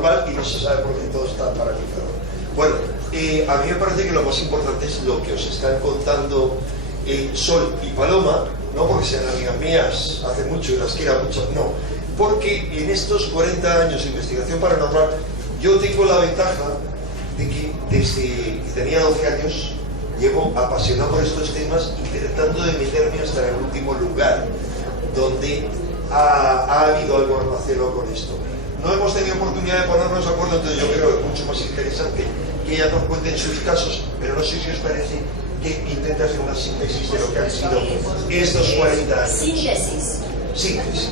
paranormal y no se sabe por qué todo está paralizado. Bueno, a mí me parece que lo más importante es lo que os están contando Sol y Paloma, no porque sean amigas mías hace mucho y las quiera mucho, no, porque en estos 40 años de investigación paranormal yo tengo la ventaja de que desde que tenía 12 años llevo apasionado por estos temas y tratando de meterme hasta el último lugar donde ha habido algo relacionado con esto. No hemos tenido oportunidad de ponernos de acuerdo, entonces yo creo que es mucho más interesante que ellas nos cuenten sus casos, pero no sé si os parece que intente hacer una síntesis de lo que han sido estos 40 años. Síntesis. Síntesis.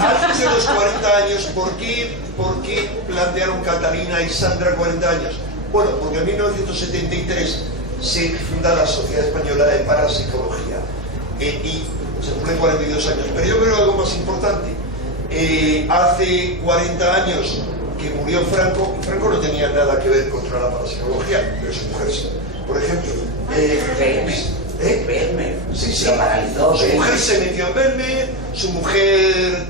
Antes de los 40 años, ¿por qué plantearon Catalina y Sandra 40 años? Bueno, porque en 1973 se funda la Sociedad Española de Parapsicología y se cumplen 42 años. Pero yo creo algo más importante. Hace 40 años que murió Franco, y Franco no tenía nada que ver contra la parapsicología, pero su mujer sí. Por ejemplo, Verme. Sí. Lo paralizó. Su mujer se metió en verme, su mujer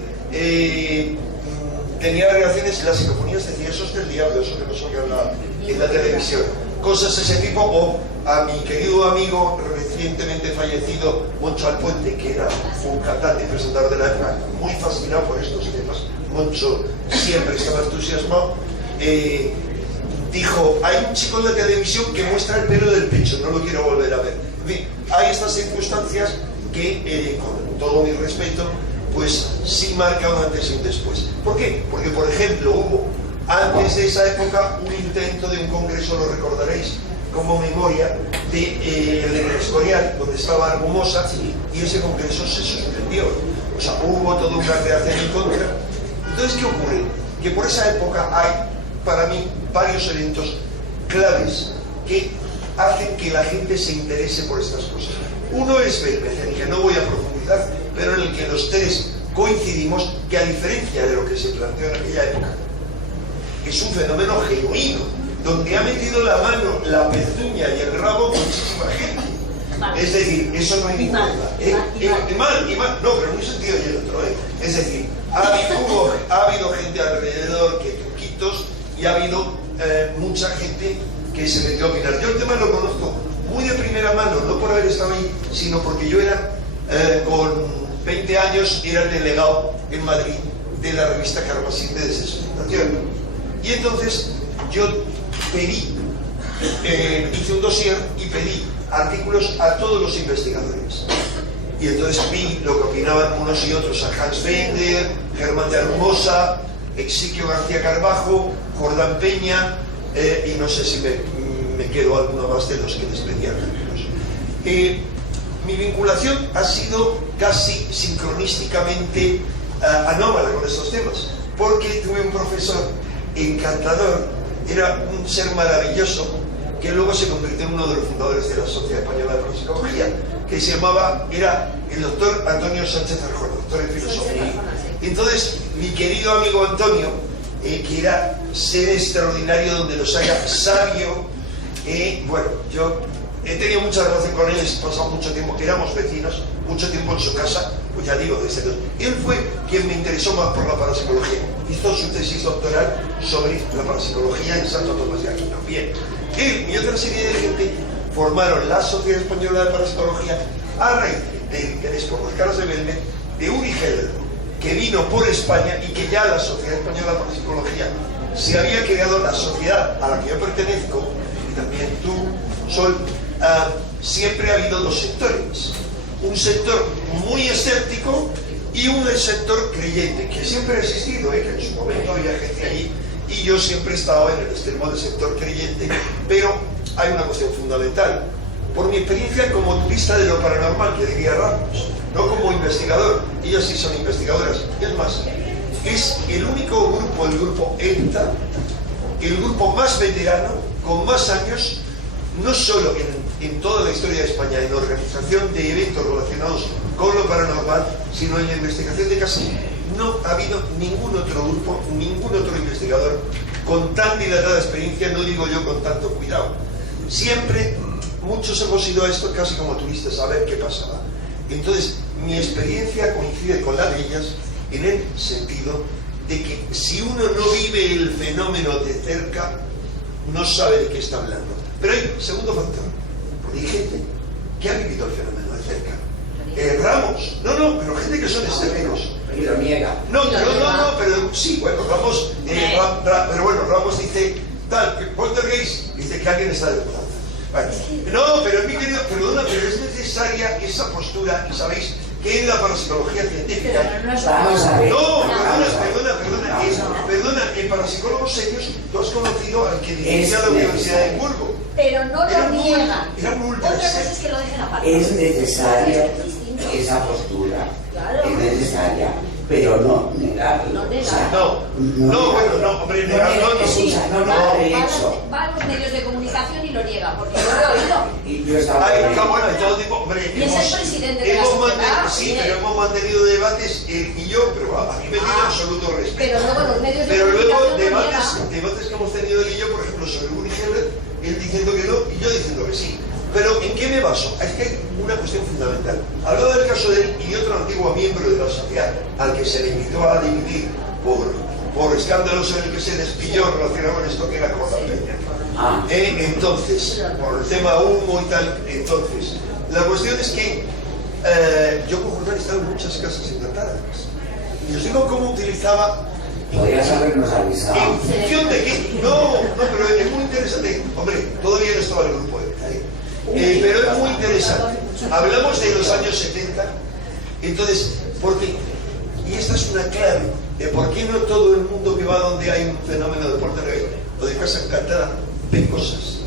tenía relaciones, las psicofonías decía, eso es del diablo, eso que nos oye en la televisión. Cosas de ese tipo, o a mi querido amigo recientemente fallecido, Moncho Alpuente, que era un cantante y presentador de la época, muy fascinado por estos temas. Moncho siempre estaba entusiasmado. Dijo, hay un chico en la televisión que muestra el pelo del pecho, no lo quiero volver a ver. En fin, hay estas circunstancias que, con todo mi respeto, pues sí marca un antes y un después. ¿Por qué? Porque, por ejemplo, hubo antes de esa época un intento de un congreso, lo recordaréis como memoria, del Escorial, donde estaba Argumosa, y ese congreso se suspendió. O sea, hubo toda una reacción en contra. Entonces, ¿qué ocurre? Que por esa época hay, para mí, varios eventos claves que hacen que la gente se interese por estas cosas. Uno es Belmez, en el que no voy a profundizar, pero en el que los tres coincidimos que, a diferencia de lo que se planteó en aquella época, es un fenómeno genuino, donde ha metido la mano, la pezuña y el rabo muchísima gente. Es decir, eso no hay ninguna duda. Y mal, no, pero en un sentido y en otro. Es decir, ha habido gente alrededor que truquitos, y ha habido mucha gente que se metió a opinar. Yo el tema lo conozco muy de primera mano, no por haber estado ahí, sino porque yo era, con 20 años, era el delegado en Madrid de la revista Carvasín de Desesperanzación. Y entonces yo pedí, hice un dossier y pedí artículos a todos los investigadores. Y entonces vi lo que opinaban unos y otros, a Hans Bender, Germán de Argumosa, Exiquio García Carbajo, Jordán Peña, y no sé si me quedo alguno más de los que les pedí artículos. Mi vinculación ha sido casi sincronísticamente anómala con estos temas, porque tuve un profesor encantador, era un ser maravilloso, que luego se convirtió en uno de los fundadores de la Sociedad Española de Parapsicología, que era el doctor Antonio Sánchez Arjona, doctor en filosofía. Entonces, mi querido amigo Antonio, que era ser extraordinario donde los haya, sabio, bueno, yo he tenido mucha relación con él, he pasado mucho tiempo, éramos vecinos, mucho tiempo en su casa, pues ya digo, desde los... Él fue quien me interesó más por la parapsicología. Hizo su tesis doctoral sobre la parapsicología en Santo Tomás de Aquino. Bien, él y otra serie de gente formaron la Sociedad Española de Parapsicología a raíz del interés por las caras de Belmez, de Uri Geller, que vino por España, y que ya la Sociedad Española de Parapsicología se había creado, la sociedad a la que yo pertenezco, y también tú, Sol, siempre ha habido dos sectores. Un sector muy escéptico y un sector creyente, que siempre ha existido, que en su momento había gente allí, y yo siempre he estado en el extremo del sector creyente, pero hay una cuestión fundamental. Por mi experiencia como turista de lo paranormal, que diría Ramos, no como investigador, ellas sí son investigadoras, y es más, es el único grupo, el grupo ENTA, el grupo más veterano, con más años, no solo en toda la historia de España, en organización de eventos relacionados con lo paranormal, sino en la investigación de casos. No ha habido ningún otro grupo, ningún otro investigador con tan dilatada experiencia, no digo yo con tanto cuidado. Siempre, muchos hemos ido a esto casi como turistas a ver qué pasaba. Entonces, mi experiencia coincide con la de ellas en el sentido de que si uno no vive el fenómeno de cerca, no sabe de qué está hablando. Pero hay segundo factor, porque hay gente que ha vivido el fenómeno de cerca. Ramos, pero gente que son extremeños. Y lo niega. Pero sí, bueno, Ramos, pero bueno, Ramos dice, tal, que Poltergeist dice que alguien está de mudanza. Bueno, no, pero mi querido, perdona, pero es necesaria esa postura, y sabéis que en la parapsicología científica. Perdona, en parapsicólogos serios, tú has conocido al que dirigía la Universidad de Edimburgo. Pero no lo niega. Era un ultra. Otra cosa es que lo dejen aparte. Es necesaria esa postura. Es necesaria. Pero no negarlo. Hombre, negarlo no. Va a los medios de comunicación y lo niega, porque yo lo he oído. Y yo estaba. Todo tipo, hombre, y es el presidente de la sociedad. Sí, pero hemos mantenido debates, y yo, pero a mí me tiene absoluto respeto. Pero luego los medios de Pero luego comunicación debates que hemos tenido él y yo, por ejemplo, sobre Uri Geller, él diciendo que no y yo diciendo que sí. Pero ¿en qué me baso? Es que hay una cuestión fundamental. Hablaba del caso de él y otro antiguo miembro de la sociedad, al que se le invitó a dimitir por escándalos en el que se despilló relacionado con esto que era Jordán Peña. Entonces, por el tema humo y tal, entonces, la cuestión es que yo con Jordán he estado en muchas casas encantadas. Y os digo cómo utilizaba. Podrías habernos avisado. ¿En función de qué? No, pero es muy interesante. Hombre, todavía no estaba en el grupo de pero es muy interesante. Hablamos de los años 70. Entonces, ¿por qué? Y esta es una clave de por qué no todo el mundo que va donde hay un fenómeno de poltergeist o de casa encantada ve cosas.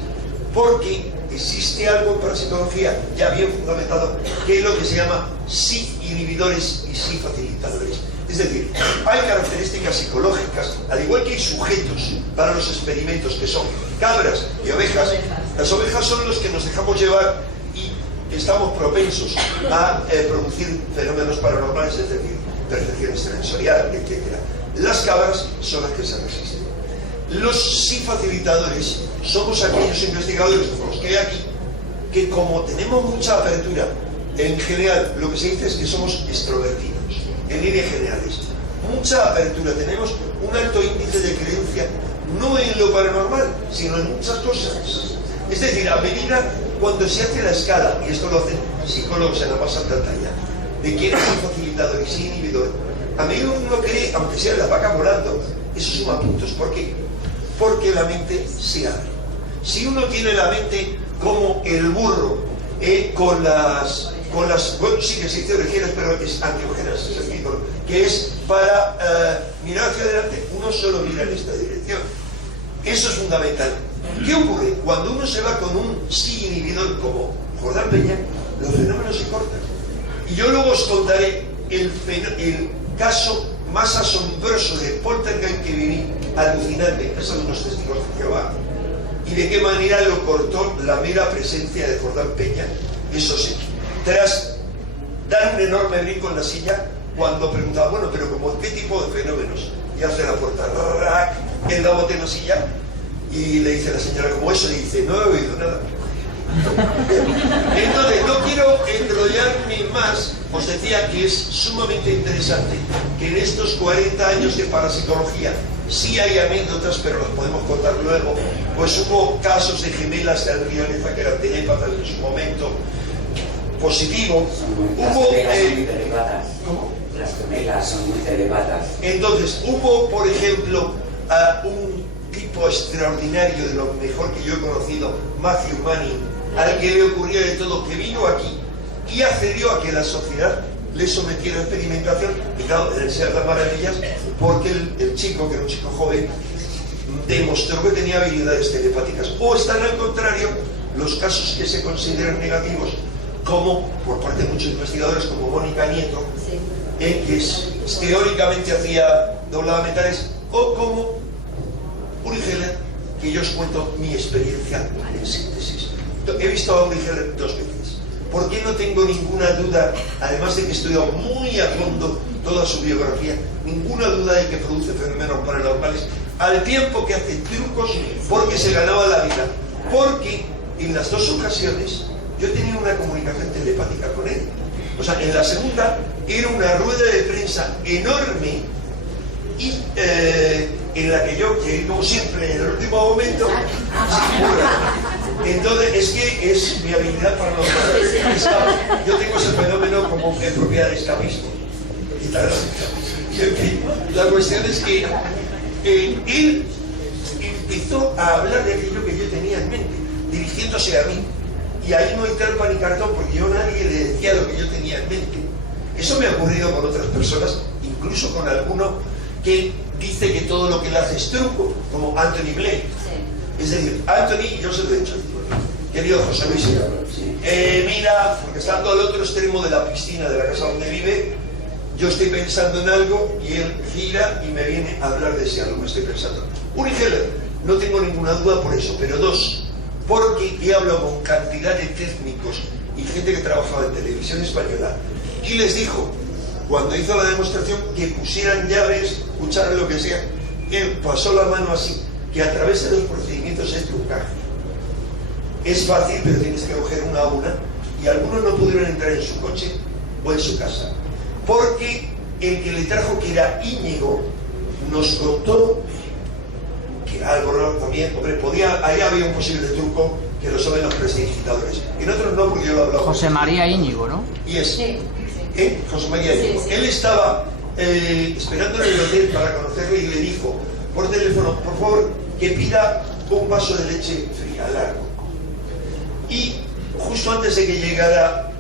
Porque existe algo en parapsicología ya bien fundamentado, que es lo que se llama sí inhibidores y sí facilitadores. Es decir, hay características psicológicas, al igual que hay sujetos para los experimentos, que son cabras y ovejas. Las ovejas son los que nos dejamos llevar y estamos propensos a producir fenómenos paranormales, es decir, percepción extrasensorial, etc. Las cabras son las que se resisten. Los sí facilitadores somos aquellos investigadores como los que hay aquí, que como tenemos mucha apertura, en general lo que se dice es que somos extrovertidos. En líneas generales, mucha apertura, tenemos un alto índice de creencia, no en lo paranormal, sino en muchas cosas. Es decir, a medida cuando se hace la escala, y esto lo hacen psicólogos en la más alta talla, de quién es el facilitador y sí inhibidor, a medida uno cree, aunque sea la vaca volando, eso suma puntos. ¿Por qué? Porque la mente se abre. Si uno tiene la mente como el burro, con las, bueno, sí que se dice orejeras, pero es anteojeras, es el título, que es para mirar hacia adelante, uno solo mira en esta dirección. Eso es fundamental. ¿Qué ocurre? Cuando uno se va con un sí inhibidor como Jordán Peña, los fenómenos se cortan. Y yo luego os contaré el caso más asombroso de poltergeist que viví, alucinante, en casa de unos testigos de Jehová, y de qué manera lo cortó la mera presencia de Jordán Peña. Eso sí, tras dar un enorme brinco en la silla, cuando preguntaba, bueno, pero ¿cómo qué tipo de fenómenos? Y hace la puerta, él da bote en la silla, y le dice a la señora, como eso, y dice, no he oído nada. Entonces, no quiero enrollarme más, os decía que es sumamente interesante que en estos 40 años de parapsicología sí hay anécdotas, pero las podemos contar luego. Pues hubo casos de gemelas de Adrianeza que eran telépatas en su momento positivo. Hubo ¿cómo? Las gemelas son muy telepatas. Entonces, hubo, por ejemplo, un tipo extraordinario, de lo mejor que yo he conocido, Matthew Manning, al que le ocurría de todo, que vino aquí y accedió a que la sociedad le sometiera a experimentación, y claro, de las maravillas, porque el chico, que era un chico joven, demostró que tenía habilidades telepáticas. O están al contrario los casos que se consideran negativos, como por parte de muchos investigadores, como Mónica Nieto, que teóricamente hacía doblamentales, o como Uri Geller, que yo os cuento mi experiencia en síntesis. He visto a Uri Geller 2 veces. ¿Por qué no tengo ninguna duda, además de que he estudiado muy a fondo toda su biografía, ninguna duda de que produce fenómenos paranormales, al tiempo que hace trucos porque se ganaba la vida? Porque en las dos ocasiones yo tenía una comunicación telepática con él. O sea, en la segunda era una rueda de prensa enorme y en la que yo, que como siempre en el último momento, entonces es que es mi habilidad para los yo tengo ese fenómeno como en propiedad de escapismo y tal. Y en fin, la cuestión es que él empezó a hablar de aquello que yo tenía en mente, dirigiéndose a mí, y ahí no hay trampa ni cartón porque yo a nadie le decía lo que yo tenía en mente. Eso me ha ocurrido con otras personas, incluso con alguno que dice que todo lo que le hace es truco, como Anthony Blake. Sí. Es decir, Anthony, yo se lo he dicho, querido José Luis, mira, porque estando al otro extremo de la piscina de la casa donde vive, yo estoy pensando en algo y él gira y me viene a hablar de ese algo que estoy pensando. Uri Geller, no tengo ninguna duda por eso, pero dos, porque he hablado con cantidad de técnicos y gente que trabajaba en televisión española y les dijo, cuando hizo la demostración, que pusieran llaves, cucharas, lo que sea, él pasó la mano así, que a través de los procedimientos es trucaje. Es fácil, pero tienes que coger una a una, y algunos no pudieron entrar en su coche o en su casa, porque el que le trajo, que era Íñigo, nos contó que era algo raro también. Hombre, ahí había un posible truco que lo saben los prestidigitadores. En otros no, porque yo lo he hablado. José María Íñigo, ¿no? Y es. José María Íñigo. Sí. Él estaba esperando en el hotel para conocerle y le dijo por teléfono, por favor, que pida un vaso de leche fría, largo. Y justo antes de que llegara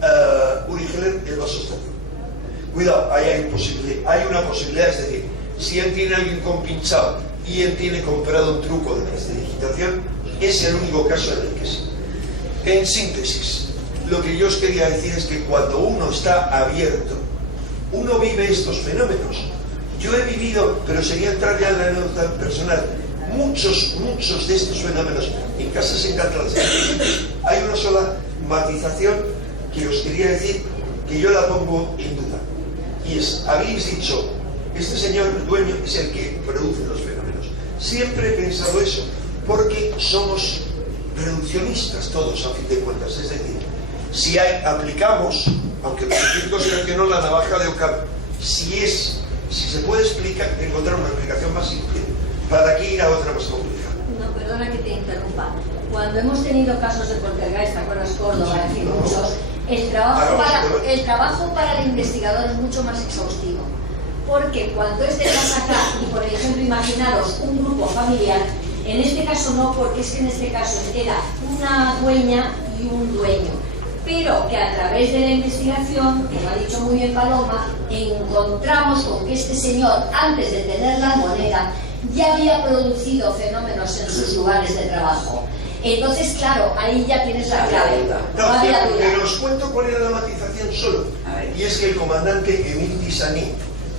Uri Geller, el vaso está frío. Cuidado, ahí hay una posibilidad, es decir, si él tiene a alguien compinchado y él tiene comprado un truco de prestidigitación, es el único caso en el que sí. En síntesis, lo que yo os quería decir es que cuando uno está abierto, uno vive estos fenómenos. Yo he vivido, pero sería entrar ya en la anécdota personal, muchos de estos fenómenos en casas encantadas. Hay una sola matización que os quería decir, que yo la pongo en duda, y es, habéis dicho, este señor, el dueño, es el que produce los fenómenos. Siempre he pensado eso, porque somos reduccionistas todos, a fin de cuentas. Es decir, si aplicamos, aunque los científicos creen que no, la navaja de Occam, si se puede explicar, encontrar una explicación más simple, ¿para qué ir a otra más compleja? No, perdona que te interrumpa. Cuando hemos tenido casos de poltergeist, ¿te acuerdas? Córdoba, en fin, muchos, el trabajo para el investigador es mucho más exhaustivo. Porque cuando es de casa acá, y por ejemplo, imaginaros un grupo familiar, en este caso no, porque es que en este caso era una dueña y un dueño, pero que a través de la investigación, como ha dicho muy bien Paloma, encontramos con que este señor, antes de tener la moneda, ya había producido fenómenos en sus lugares de trabajo. Entonces, claro, ahí ya tienes la clave. No había duda. Pero os cuento cuál era la matización solo. Y es que el comandante Émile Disani,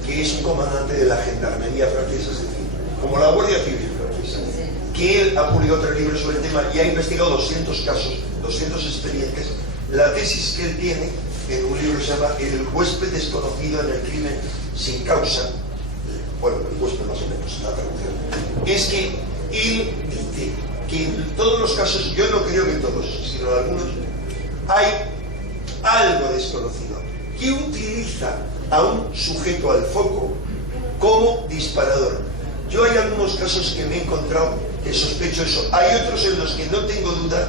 que es un comandante de la gendarmería francesa, es decir, como la Guardia Civil francesa, que él ha publicado 3 libros sobre el tema y ha investigado 200 casos, 200 expedientes. La tesis que él tiene en un libro se llama El huésped desconocido en el crimen sin causa, bueno, el huésped más o menos, la traducción, es que él dice que en todos los casos, yo no creo que en todos, sino en algunos, hay algo desconocido que utiliza a un sujeto al foco como disparador. Yo hay algunos casos que me he encontrado que sospecho eso. Hay otros en los que no tengo duda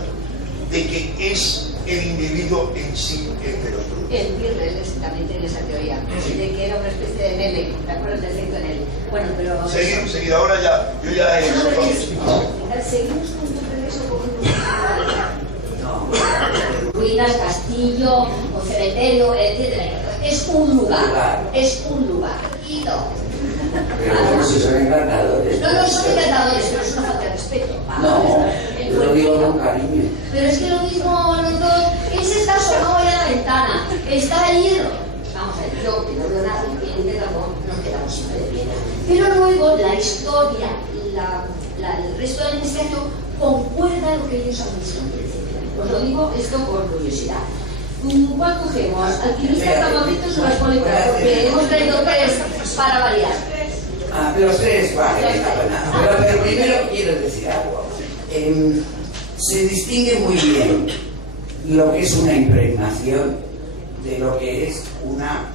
de que es el individuo en sí el que lo produce. El Birles también tiene esa teoría, de que era una especie de Nele, ¿te acuerdas del efecto Nele? Bueno, pero... Seguir, ahora ya, yo ya he hecho seguimos con un regreso como ruinas, castillo, un cementerio, etc. Es un lugar, y no. Pero no, si son encantadores. No son encantadores, pero es una falta de respeto. No, yo lo digo con cariño. Pero es que lo mismo los dos, ese está asomado en la ventana, está ahí. Vamos a ver, yo que no veo nada, nos quedamos siempre de piedra. Pero luego la historia, el resto de la investigación concuerda lo que ellos han visto. Os lo digo esto por curiosidad. ¿Cuál cogemos? ¿Alquimistas, campamentos o las políticas? Porque hemos traído 3 para variar. Los 3, vale. Pero primero quiero decir algo. Se distingue muy bien lo que es una impregnación de lo que es una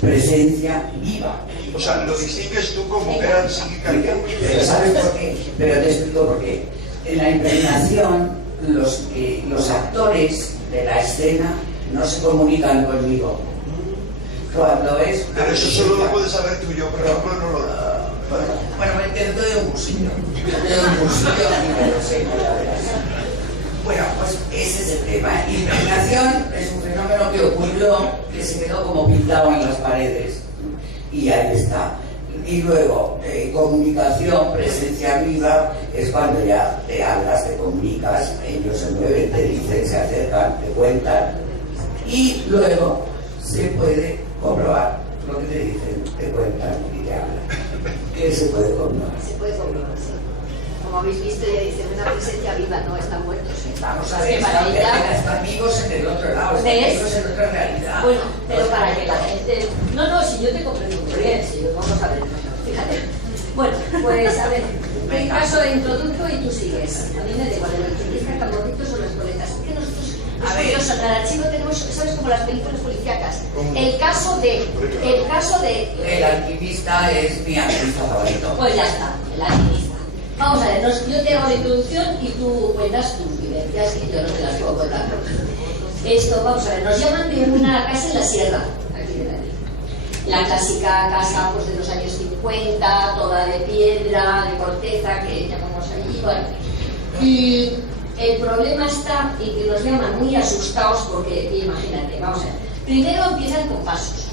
presencia viva. O sea, lo distingues tú como gran psíquica. Pero ¿sabes por qué? Pero te explico por qué. En la impregnación, los actores de la escena no se comunican conmigo. Cuando es... Pero eso solo lo puedes saber tú y yo, por ejemplo, no lo... Bueno, te doy un cursillo. Te doy un cursillo y me lo sé, ya verás. Bueno, pues ese es el tema. Impregnación es un fenómeno que ocurrió, que se quedó como pintado en las paredes. Y ahí está. Y luego, comunicación, presencia viva, es cuando ya te hablas, te comunicas, ellos se mueven, te dicen, se acercan, te cuentan. Y luego se puede comprobar lo que te dicen, te cuentan y te hablan. ¿Qué se puede comprobar? Se puede comprobar, sí. Como habéis visto, ya dicen una presencia viva, no están muertos. Vamos a ver, están vivos en el otro lado, están vivos en otra realidad. Bueno, pero para que la gente... No, si yo te comprendo muy bien, si vamos a ver, fíjate. Bueno, pues a ver, en caso introduzco y tú sigues. A mí me da igual, el que dice tan bonito son las coletas. Es que nosotros, es curioso, en el archivo tenemos, ¿sabes? Como las películas policíacas. El caso de... El alquimista es mi artista favorito. Pues ya está, el alquimista. Vamos a ver, yo te hago la introducción y tú cuentas tus vivencias, que yo no te las puedo contar. Esto, vamos a ver, nos llaman de una casa en la sierra, aquí de Madrid. La clásica casa pues, de los años 50, toda de piedra, de corteza, que llamamos allí, bueno. Y el problema está en que nos llaman muy asustados porque, imagínate, vamos a ver, primero empiezan con pasos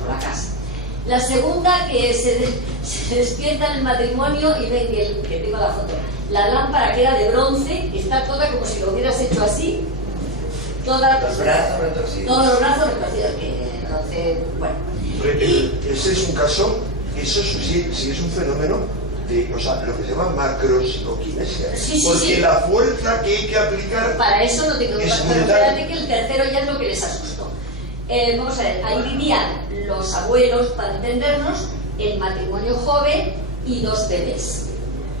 por la casa. La segunda, que se despierta en el matrimonio y ven que tengo la foto. La lámpara que era de bronce está toda como si lo hubieras hecho así. Los brazos retorcidos. Todos los brazos retorcidos. Entonces, bueno. Ese es un caso, eso sí es un fenómeno de, o sea, lo que se llama macropsicoquinesia. Porque la fuerza que hay que aplicar. Para eso no tengo es pero espérate que el tercero ya es lo que les asustó. Vamos a ver, ahí vivían los abuelos, para entendernos, el matrimonio joven y dos bebés.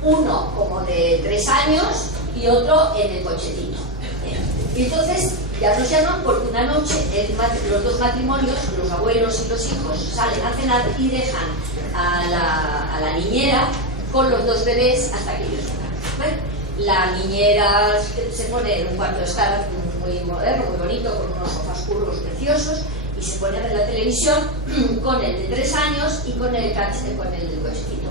Uno como de 3 años y otro en el cochetito. Y entonces ya nos llaman porque una noche los dos matrimonios, los abuelos y los hijos, salen a cenar y dejan a la niñera con los dos bebés hasta que ellos vengan. Bueno, la niñera se pone en un cuarto de estar muy moderno, muy bonito, con unos sofás curvos preciosos, y se pone a ver la televisión con el de 3 años y con el cochecito.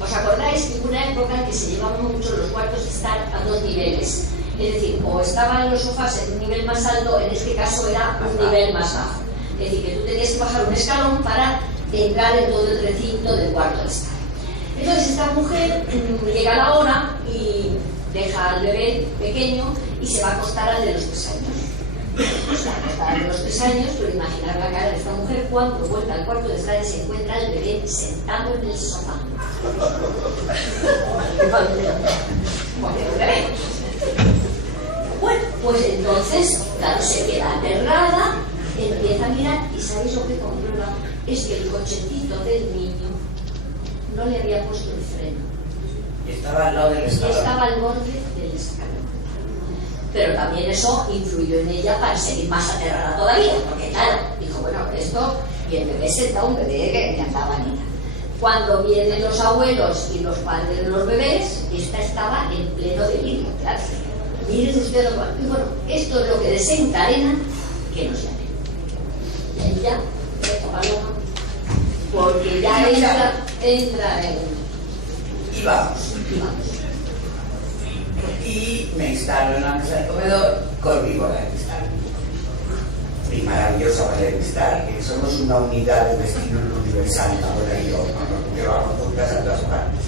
¿Os acordáis que hubo una época en que se llevaban mucho los cuartos de estar a 2 niveles? Es decir, o estaban los sofás en un nivel más alto, en este caso era un nivel más bajo. Es decir, que tú tenías que bajar un escalón para entrar en todo el recinto del cuarto de estar. Entonces esta mujer llega a la hora y deja al bebé pequeño y se va a acostar al de los 3 años. Se va a acostar al de los 3 años, pero imaginar la cara de esta mujer cuando vuelve al cuarto de estar y se encuentra el bebé sentado en el sofá. Bueno, pues entonces, claro, se queda aterrada, empieza a mirar y ¿sabéis lo que comprueba? Es que el cochetito del niño no le había puesto el freno. Estaba al lado del escalón. Y estaba al borde del escalón. Pero también eso influyó en ella para seguir más aterrada todavía, porque claro, dijo, bueno, esto, y el bebé sentado, un bebé que me andaba ni nada. Cuando vienen los abuelos y los padres de los bebés, esta estaba en pleno delirio, claro. Miren ustedes lo que... Bueno, esto es lo que desencadena que nos llamen. Y ahí ya, paloma, porque ya entra en... Y vamos. Y me instalo en la mesa del comedor con mi bola de cristal. Mi maravillosa bola de cristal, que somos una unidad de destino universal, ahora yo hago tontas a todas partes.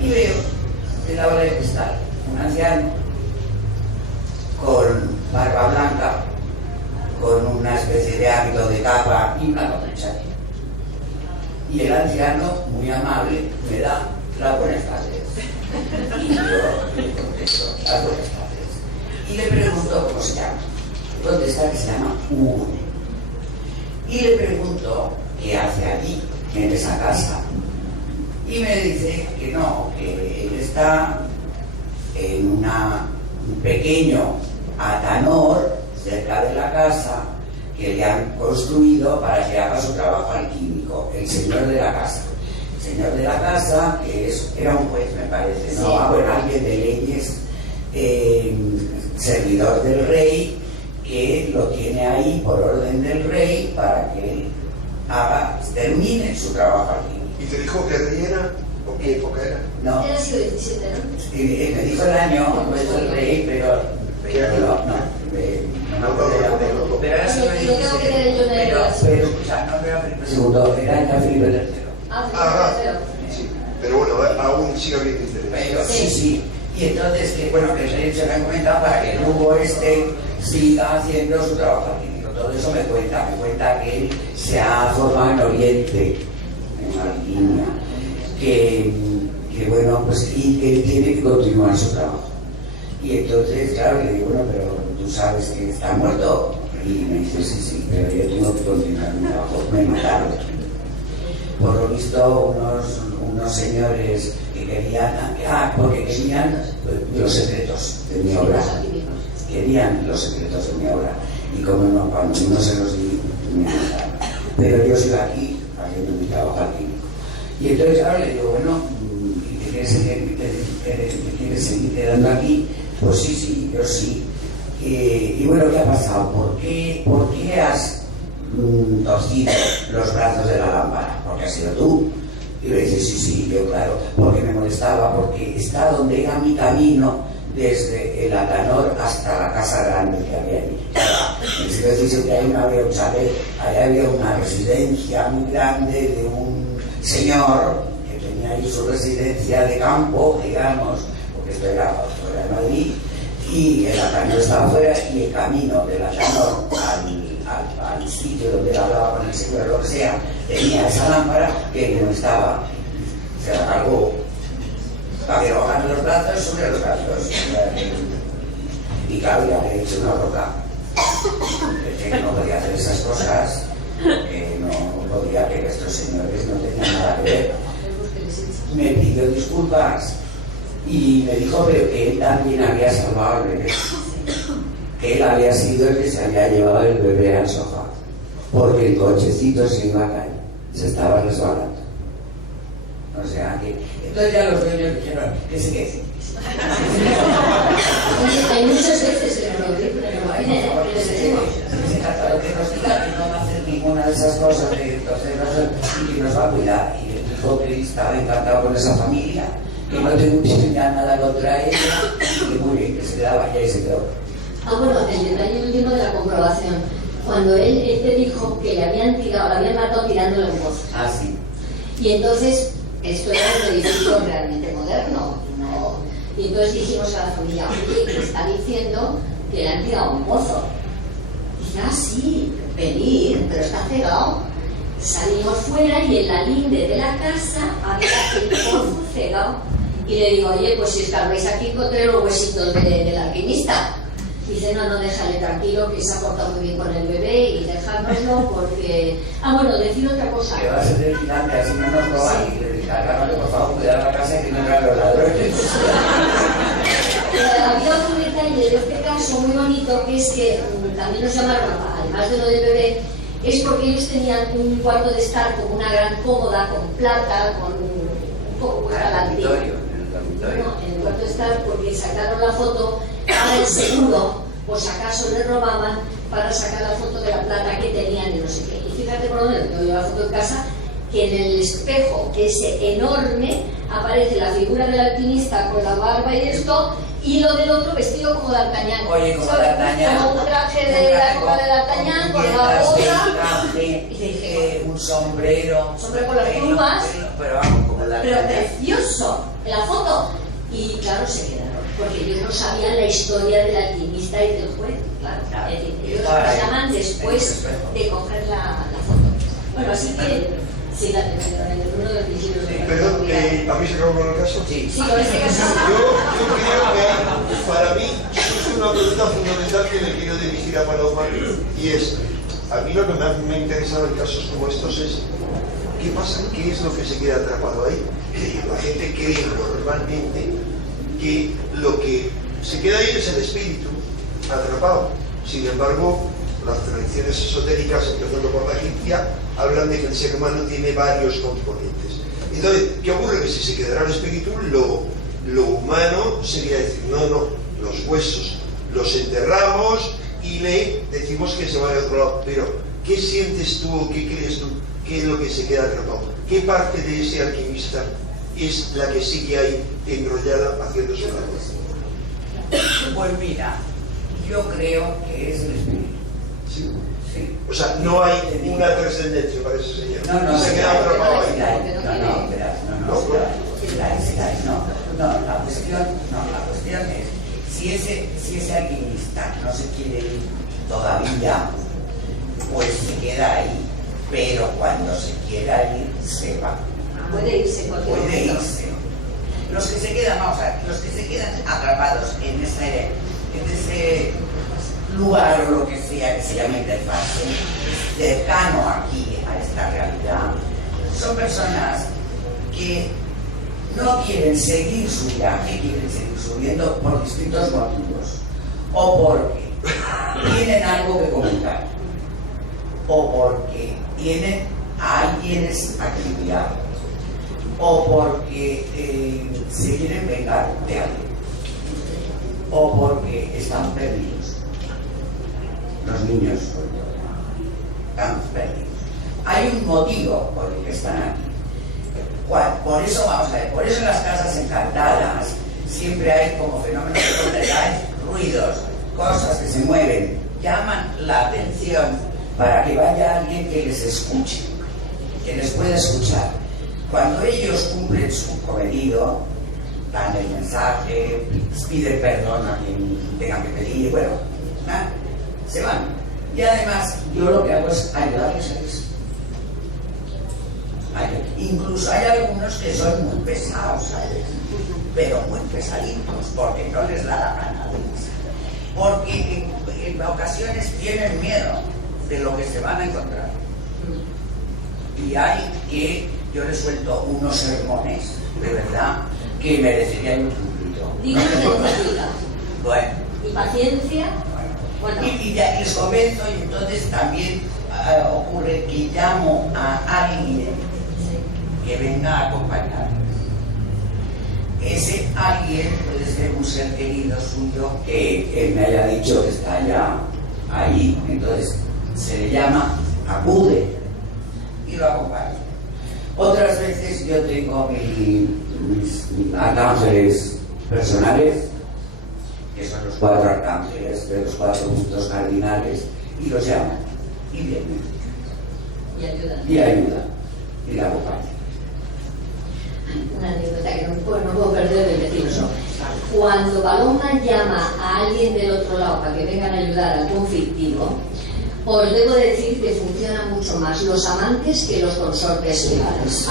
Y veo de la bola de cristal un anciano con barba blanca, con una especie de hábito de capa y una contrecharia. Y el anciano, muy amable, me da las buenas tardes. Y yo le contesto las buenas tardes. Y le pregunto cómo se llama. Contesta que se llama Hugo. Y le pregunto qué hace allí, en esa casa. Y me dice que no, que él está en un pequeño atanor cerca de la casa que le han construido para que haga su trabajo alquímico, el señor de la casa. El señor de la casa, que era un juez, me parece, ¿no? Sí. Bueno, alguien de leyes, servidor del rey, que lo tiene ahí por orden del rey para que él termine su trabajo alquímico. ¿Y te dijo qué rey era? ¿O qué época era? No, Era siglo XVII, ¿no? me dijo el año, no es el rey, pero ¿Qué año? no me acuerdo ya, pero era siglo Lo tengo que tener yo en el pero escucha, no era Felipe II, era ya Felipe III. Sí, pero bueno, aún sigue habiendo interés. Pero sí. Y entonces, que bueno, que el rey se me ha comentado para que el Lugo siga haciendo su trabajo alquímico. Todo eso me cuenta que él se ha formado en Oriente, en alquimia, que bueno, pues y que él tiene que continuar su trabajo. Y entonces, claro, le digo, bueno, pero tú sabes que está muerto. Y me dice, sí, pero yo tengo que continuar mi trabajo. Me mataron. Por lo visto, unos señores que querían, porque querían los secretos de mi obra. Querían los secretos de mi obra. Y como no, cuando no se los di, me mataron. Pero yo sigo aquí haciendo mi trabajo alquímico. Y entonces ahora le digo, bueno, ¿te quieres seguir quedando aquí? Pues sí, yo sí. Y bueno, ¿qué ha pasado? ¿Por qué has torcido los brazos de la lámpara? Porque has sido tú. Y le dice, sí, yo claro, porque me molestaba, porque está donde era mi camino desde el Atanor hasta la casa grande que había allí. En el siglo XVII ahí no había un chalet, ahí había una residencia muy grande de un señor que tenía ahí su residencia de campo, digamos, porque esto era fuera de Madrid, y el Atanor estaba fuera, y el camino del Atanor al sitio donde él hablaba con el señor, lo que sea, tenía esa lámpara que no estaba, se la cargó para que lo bajan los brazos sobre los brazos. Y claro, ya le he hecho una roca. Que no podía hacer esas cosas, que no podía, que estos señores no tenían nada que ver. Me pidió disculpas y me dijo pero que él también había salvado al bebé, que él había sido el que se había llevado el bebé al sofá, porque el cochecito se iba a caer, se estaba resbalando. O sea que entonces ya los dueños dijeron que se quede. Hay muchas veces que no lo Lo que nos diga que no va a hacer ninguna de esas cosas de torcernos y que nos va a cuidar. Y él dijo que estaba encantado con esa familia, que no tenía ya nada contra ella, y muy bien, que se quedaba allá y se quedó. Bueno, el detalle último de la comprobación. Cuando él te dijo que le habían matado tirándole un pozo. Ah, sí. Y entonces, esto era un edificio realmente moderno. Y entonces dijimos a la familia, oye, que está diciendo que le han tirado un pozo. Dice, sí, venir, pero está cegado. Salimos fuera y en la linde de la casa había el pozo cegado. Y le digo, oye, pues si escarbáis aquí encontré los huesitos del alquimista. Dice, no, déjale tranquilo, que se ha portado muy bien con el bebé y dejárnoslo porque... bueno, decir otra cosa. Que va a ser vigilante, así no nos roban. Sí. Y le dije, hágale, por favor, cuidar la casa y que no entran los ladrones. Había otro detalle de este caso muy bonito, que es que también nos llamaron, además de lo del bebé, es porque ellos tenían un cuarto de estar con una gran cómoda, con plata, con un poco a la antigua. No, en el cuarto de estar porque sacaron la foto para el seguro, por si acaso le robaban, para sacar la foto de la plata que tenían y no sé qué. Y fíjate por dónde tengo yo la foto en casa, que en el espejo, que es enorme, aparece la figura del alquimista con la barba y esto, y lo del otro vestido como D'Artagnan. Oye, como D'Artagnan. Como un traje de la época de D'Artagnan, con la otra. Y dije, un sombrero. Sombrero con las plumas. Pero vamos, como Pero precioso, en la foto. Y claro, se quedaron, porque ellos no sabían la historia del alquimista y del juez. Claro, es decir, ellos nos llaman después de coger la foto. Bueno, así que. Sí, la tengo en uno de los principios de... Perdón, ¿habéis acabado con el caso? Sí, con este caso. Yo creo que para mí es una pregunta fundamental que le quiero dirigir a Paloma, y es, a mí lo que me ha interesado en casos como estos es ¿qué pasa? ¿Qué es lo que se queda atrapado ahí? La gente cree normalmente que lo que se queda ahí es el espíritu atrapado, Sin embargo, las tradiciones esotéricas, empezando por la egipcia, hablan de que el ser humano tiene varios componentes. Entonces, ¿qué ocurre? Que si se quedara el espíritu, lo humano sería decir, no, los huesos los enterramos y le decimos que se vaya a otro lado. Pero, ¿qué sientes tú o qué crees tú? ¿Qué es lo que se queda atrapado? ¿Qué parte de ese alquimista es la que sigue ahí enrollada haciendo su labor? Pues mira, yo creo que es el espíritu. Sí. Sí. O sea, no hay una trascendencia para ese señor. No, se queda atrapado ahí. La cuestión es, si ese alquimista no se quiere ir todavía, pues se queda ahí, pero cuando se quiera ir, se va. Puede irse cualquier Puede momento. irse. Los que se quedan, vamos a ver, los que se quedan atrapados en ese lugar o lo que sea que se llame interfase, cercano aquí a esta realidad, son personas que no quieren seguir su viaje, quieren seguir subiendo por distintos motivos, o porque tienen algo que comentar, o porque tienen a alguienes a quien enviar, o porque se quieren vengar de alguien, o porque están perdidos. Los niños están perdidos. Hay un motivo por el que están aquí. Por eso, vamos a ver, por eso en las casas encantadas siempre hay como fenómenos de poltergeist, ruidos, cosas que se mueven, llaman la atención para que vaya alguien que les escuche, que les pueda escuchar. Cuando ellos cumplen su cometido, dan el mensaje, piden perdón a quien tengan que pedir, bueno, se van. Y además, yo lo que hago es ayudarles a eso. Incluso hay algunos que son muy pesados, ¿sabes? Pero muy pesaditos, porque no les da la gana de irse. Porque en ocasiones tienen miedo de lo que se van a encontrar. Y hay que, yo les suelto unos sermones, de verdad, que merecerían un cumplido. Digo que diga. Bueno. Y paciencia. Bueno. Y ya les convenzo, y entonces también ocurre que llamo a alguien que venga a acompañarles. Ese alguien puede ser un ser querido suyo que él me haya dicho que está ya ahí, entonces se le llama, acude y lo acompaña. Otras veces yo tengo mis arcángeles personales, que son los 4 arcángeles de los 4 puntos cardinales, y los llamo y vienen y ayudan y la acompañan. Una anécdota que no puedo perder de decirlo. Cuando Paloma llama a alguien del otro lado para que vengan a ayudar al conflictivo, os debo decir que funcionan mucho más los amantes que los consortes legales.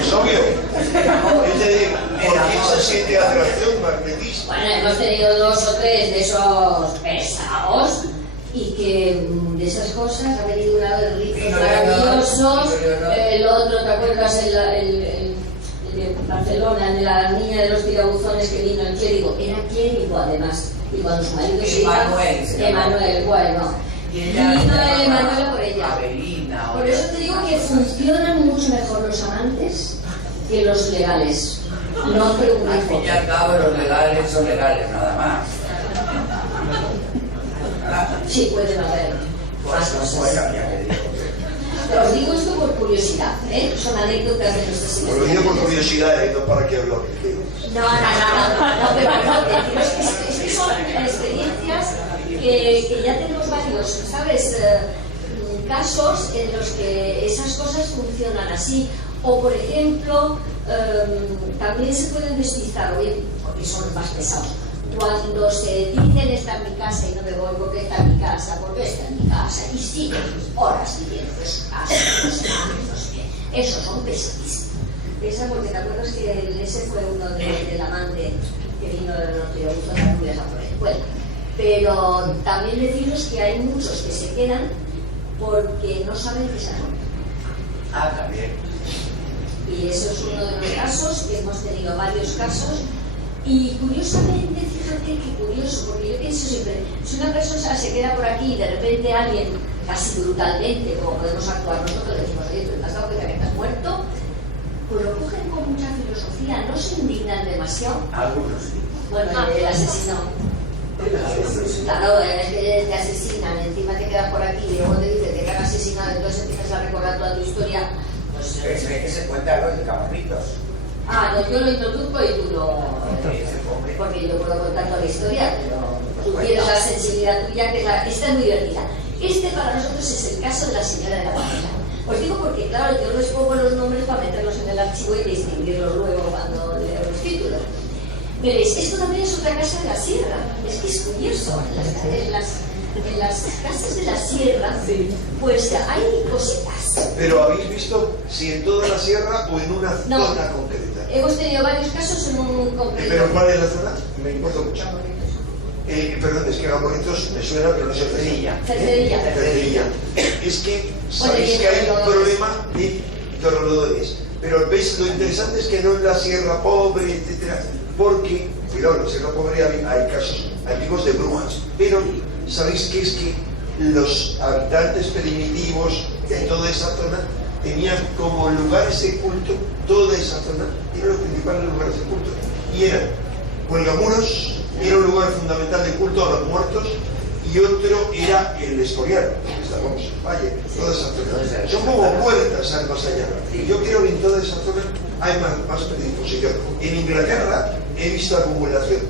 Es obvio. Es decir, porque se siente atracción magnetista. Bueno, hemos tenido 2 o 3 de esos pesados y que de esas cosas ha venido una de ricos maravillosos. El otro, ¿te acuerdas? El de Barcelona, el de la niña de los tirabuzones que vino, el clérigo, era clérigo además. Y cuando su marido se iba, Emanuel, bueno, vino el Emanuel por ella. Avelina, por eso te digo que funcionan mucho mejor los amantes que los legales. No preguntes. Al fin y al cabo, los legales son legales, nada más. Sí, pueden haber más cosas. Bueno, ya te digo. Os digo esto por curiosidad, ¿eh? Son anécdotas de nuestras Pues lo digo por curiosidad, no para que lo apliquemos. No, pero no, es que son experiencias que ya tenemos varios, ¿sabes? Casos en los que esas cosas funcionan así. O, por ejemplo, también se pueden despistar, oye, porque son más pesados. Cuando se dicen está en mi casa y no me voy, ¿por qué está en mi casa? ¿Por qué está en mi casa? Y siguen horas viviendo en su casa, no sé qué. Esos son pesadísimos. Pesa porque te acuerdas que ese fue uno del amante que vino de norte de Arizona, no voy a por él. Bueno, pero también deciros que hay muchos que se quedan porque no saben que se han muerto. También. Y eso es uno de los casos, que hemos tenido varios casos, Y curiosamente, fíjate que curioso, porque yo pienso siempre, si una persona se queda por aquí y de repente alguien, casi brutalmente, como podemos actuar nosotros, le decimos, oye, ¿te has dado cuenta que estás muerto? Pues lo cogen con mucha filosofía, no se indignan demasiado. Algunos sí. Bueno, el asesino. Claro, es que te asesinan, encima te quedas por aquí y luego te dicen que te han asesinado, entonces empiezas a recordar toda tu historia. Pues, Se ve que se cuenta los de Camarritos. No, yo lo introduzco y tú lo... Porque yo puedo contar toda la historia, pero tú tienes la sensibilidad tuya, que esta es muy divertida. Este para nosotros es el caso de la señora de la Pamela. Os digo porque, claro, yo les pongo los nombres para meterlos en el archivo y distinguirlos luego cuando leo los títulos. Veréis, esto también es otra casa de la sierra. Es que es curioso. En las casas de la sierra, pues hay cositas. Pero ¿habéis visto si en toda la sierra o en una zona concreta? Hemos tenido varios casos en un concreto. ¿Pero cuál es la zona? Me importa mucho. Perdón, es que Gamonitos me suena, pero no sé. Cercedilla. Es que sabéis que hay un problema de Torrelodones. Pero veis, lo interesante es que no en la sierra pobre, etcétera, porque, cuidado, en la sierra pobre hay casos antiguos de brujas. Pero sabéis que es que los habitantes primitivos de toda esa zona tenían como lugares de culto, toda esa zona era los principales lugares de culto. Y eran Cuelgamuros, era un lugar fundamental de culto a los muertos, y otro era el Escorial, donde estábamos, Valle, toda esa zona. Son como puertas al más allá. Y yo creo que en toda esa zona hay más predisposición. En Inglaterra he visto acumulación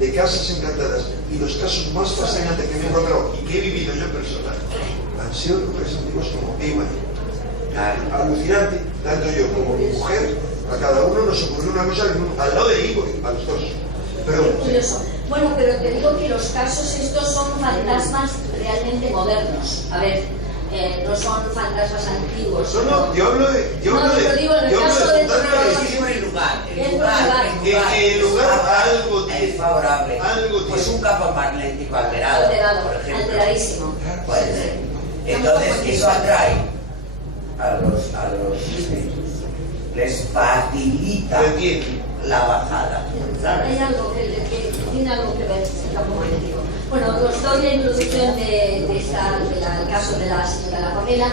de casas encantadas, y los casos más fascinantes que me he encontrado y que he vivido yo en persona han sido lugares antiguos como Ewan. Alucinante, tanto yo como mi mujer, a cada uno nos ocurrió una cosa al lado de Igor, a los dos. Perdón. Curioso. Bueno, pero te digo que los casos estos son fantasmas realmente modernos. A ver, no son fantasmas antiguos. No, yo hablo de... digo, en el caso de el lugar algo tiene. Es favorable. Algo tiene. Pues un campo magnético alterado, por ejemplo. Alteradísimo. Puede ser. Entonces, eso atrae a los espíritus. Les facilita la bajada. Hay algo que tiene algo que ver el campo magnético. Bueno, os doy la introducción del caso de la señora La Pamela.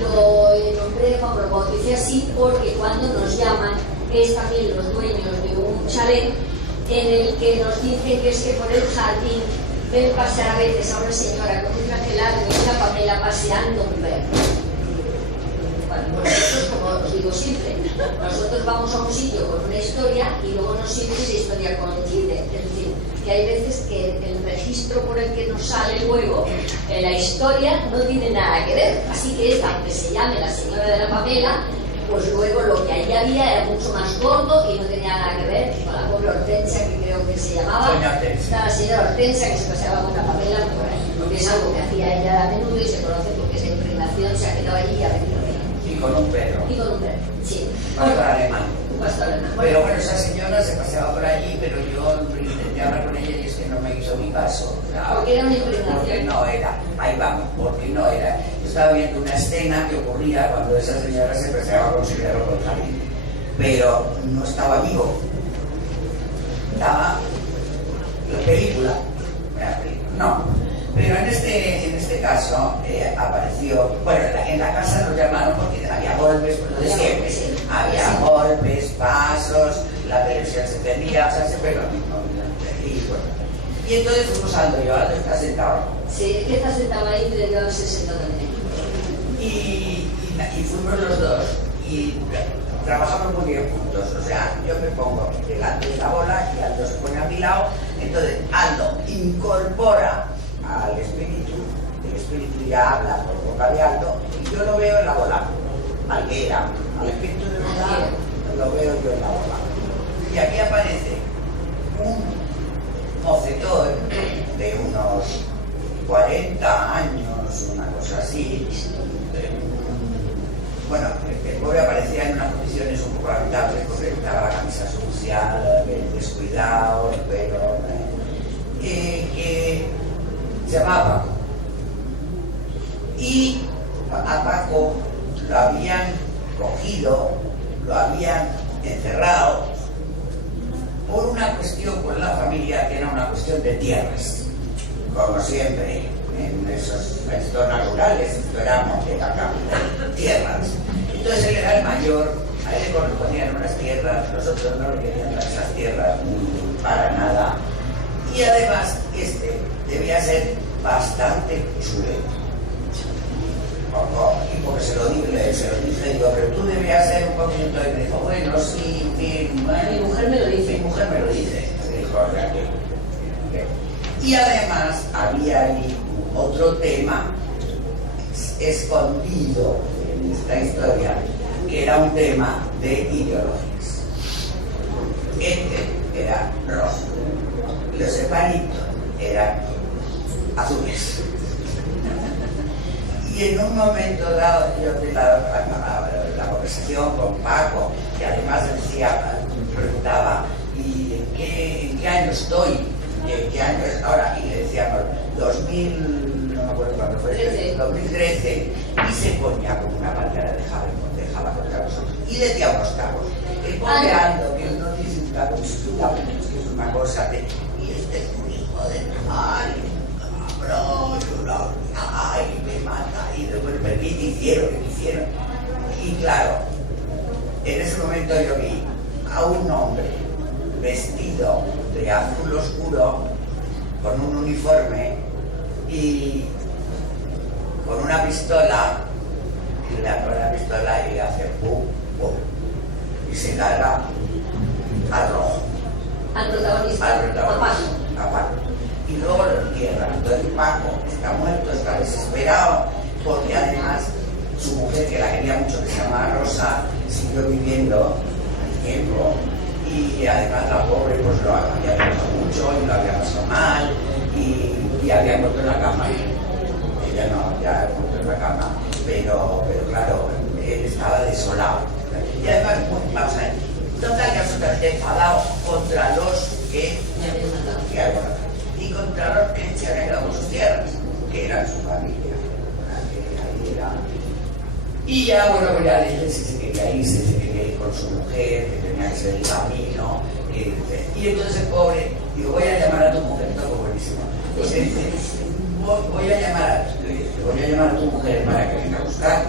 Lo nombré, lo bauticé así porque cuando nos llaman es también los dueños de un chalet en el que nos dicen que es que por el jardín ven pasear a veces a una señora con un traje largo y una Pamela paseando un perro. Bueno, pues eso es como os digo siempre. Nosotros vamos a un sitio con una historia y luego nos sirve esa historia coincide. Es decir, que hay veces que el registro por el que nos sale luego la historia no tiene nada que ver. Así que esta, aunque se llame la señora de la Pamela, pues luego lo que ahí había era mucho más gordo y no tenía nada que ver con la pobre Hortensia, que creo que se llamaba. La señora Hortensia, que se paseaba con la Pamela por ahí. Porque es algo que hacía ella a menudo y se conoce porque esa impregnación se ha quedado allí y ha venido bien. Y con un perro. Y con un perro, sí. Pastor alemán. Un pastor alemán. Pero bueno, esa señora se paseaba por allí, pero yo intenté hablar con ella y es que no me hizo mi caso. Porque era una impregnación. Porque no era. Ahí vamos, porque no era. Yo estaba viendo una escena que ocurría cuando esa señora se paseaba con su perro por el jardín. Pero no estaba vivo. Estaba la película. No. Pero en este caso apareció, bueno, en la casa lo llamaron porque había golpes, por lo de siempre. Había golpes, pasos, la televisión se tendía, o sea, siempre lo mismo. Y entonces fuimos Aldo y Aldo está sentado. Sí, que está sentado ahí y le dio 60 también. Y fuimos los dos y trabajamos muy bien juntos. O sea, yo me pongo delante de la bola y Aldo se pone a mi lado. Entonces Aldo incorpora al espíritu, el espíritu ya habla por boca de Aldo y yo lo veo en la bola, Alguera, al espíritu de bola lo veo yo en la bola. Y aquí aparece un mocetón de unos 40 años, una cosa así. Bueno, el pobre aparecía en unas condiciones un poco lamentables porque estaba la camisa sucia, descuidado, pero que se llamaba Paco. Y a Paco lo habían cogido, lo habían encerrado por una cuestión con la familia que era una cuestión de tierras, como siempre en esas zonas rurales. Esto era monte acá, tierras. Entonces él era el mayor, a él le correspondían unas tierras, los otros no le querían dar esas tierras para nada, y además debía ser bastante chuleta. Y porque se lo dije, digo, pero tú debías ser un poquito, y me dijo, bueno, sí, bien, bueno, Mi mujer me lo dice. mi mujer me lo dice, me dijo, o sea que... Y además había ahí otro tema escondido en esta historia, que era un tema de ideologías. Este era rojo, los hermanitos eran azules. Y en un momento dado, yo de la conversación con Paco, que además decía, preguntaba, ¿y en qué año estoy? ¿En qué año es ahora? Y le decíamos, 2000, no me acuerdo cuándo fue, 2013, y se ponía como una pantera de Java contra nosotros. Y decía unos cabos, el pobre Ando, que no dice un cabo, que es una cosa, y este es un hijo de ay, cabrón, ay, me mata, y después, ¿qué te hicieron? ¿Qué te hicieron? Y claro, en ese momento yo vi a un hombre vestido de azul oscuro, con un uniforme y con una pistola, y le abre la pistola y hace pum, pum, y se carga al rojo, Al protagonista. a Paco. Y luego lo entierran. Entonces Paco está muerto, está desesperado, porque además su mujer, que la quería mucho, que se llamaba Rosa, siguió viviendo el tiempo, y además la pobre pues lo había pasado mucho y lo había pasado mal, y había muerto en la cama. Ella no, ya muerto en la cama, pero claro, él estaba desolado. Y además, vamos a ver, total y absolutamente enfadado contra los que habían matado, y contra los que se habían quedado con sus tierras, que eran su familia. Ahí era. Y ya, bueno, pues ya dije si se quería ir, se quería ir con su mujer, que tenía que ser el camino. Y entonces el pobre, digo, voy a llamar a tu mujer, todo buenísimo. Pues él dice, voy a llamar a tu mujer para que venga a buscarte,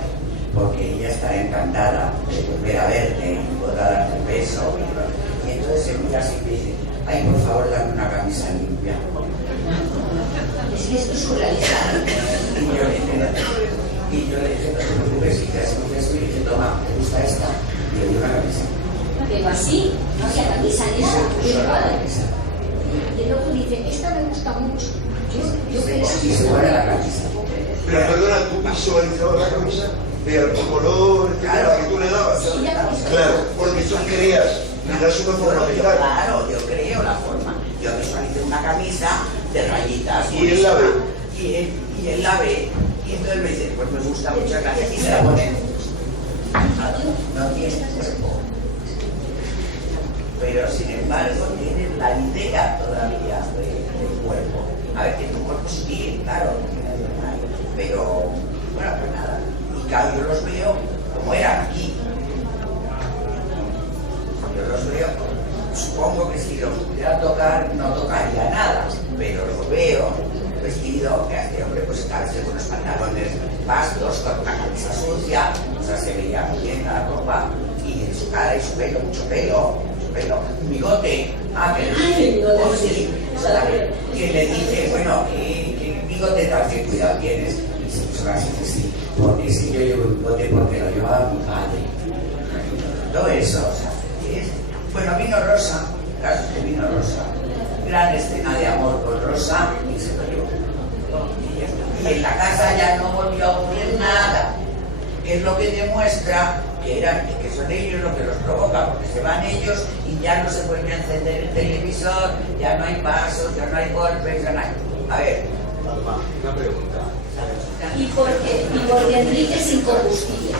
porque ella estará encantada de volver a verte y podrá darte un beso. Y entonces se mira así y me dice, ay, por favor, dame una camisa limpia. Es que esto es surrealista. Y yo le dije, no te preocupes, y te haces un gesto y le dije, toma, ¿te gusta esta? Y le di una camisa. Pero así, no hacía camisa ni nada. Y el otro dice, esta me gusta mucho. Yo Y se pone la camisa. Pero perdona, ¿tú visualizabas la camisa? Veías el color, etcétera, que tú le dabas. Sí, ya lo Claro, porque tú creas, le das una forma mental. Claro, yo creo la forma. Yo visualicé una camisa de rayitas. Y él la ve. Y él la ve. Y entonces me dice, pues me gusta mucho la camisa. Y se la pone. No tiene cuerpo. Pero sin embargo tiene la idea todavía del cuerpo. A ver, tiene un cuerpo sutil, claro, pero bueno, pues nada. Y claro, yo los veo como eran aquí. Yo los veo, supongo que si los pudiera tocar no tocaría nada, pero los veo vestido, que este hombre pues está vestido con unos pantalones bastos, con una camisa sucia, o sea, se veía muy bien la ropa, y en su cara y su pelo, mucho pelo, un bigote, que le dice, oh, sí, que le dice, bueno, ¿qué bigote tal? ¿Qué cuidado tienes? Y se puso así, sí, porque si yo llevo un bigote porque lo llevaba mi padre. Todo eso, o sea, bueno, vino Rosa, caso que vino Rosa, gran escena de amor con Rosa, y se lo llevó. Y en la casa ya no volvió a ocurrir nada, que es lo que demuestra que son ellos lo que los provoca, porque se van ellos y ya no se vuelve a encender el televisor, ya no hay pasos, ya no hay golpes, ya no hay... A ver. Palma, una pregunta. Y porque Enrique sin combustible.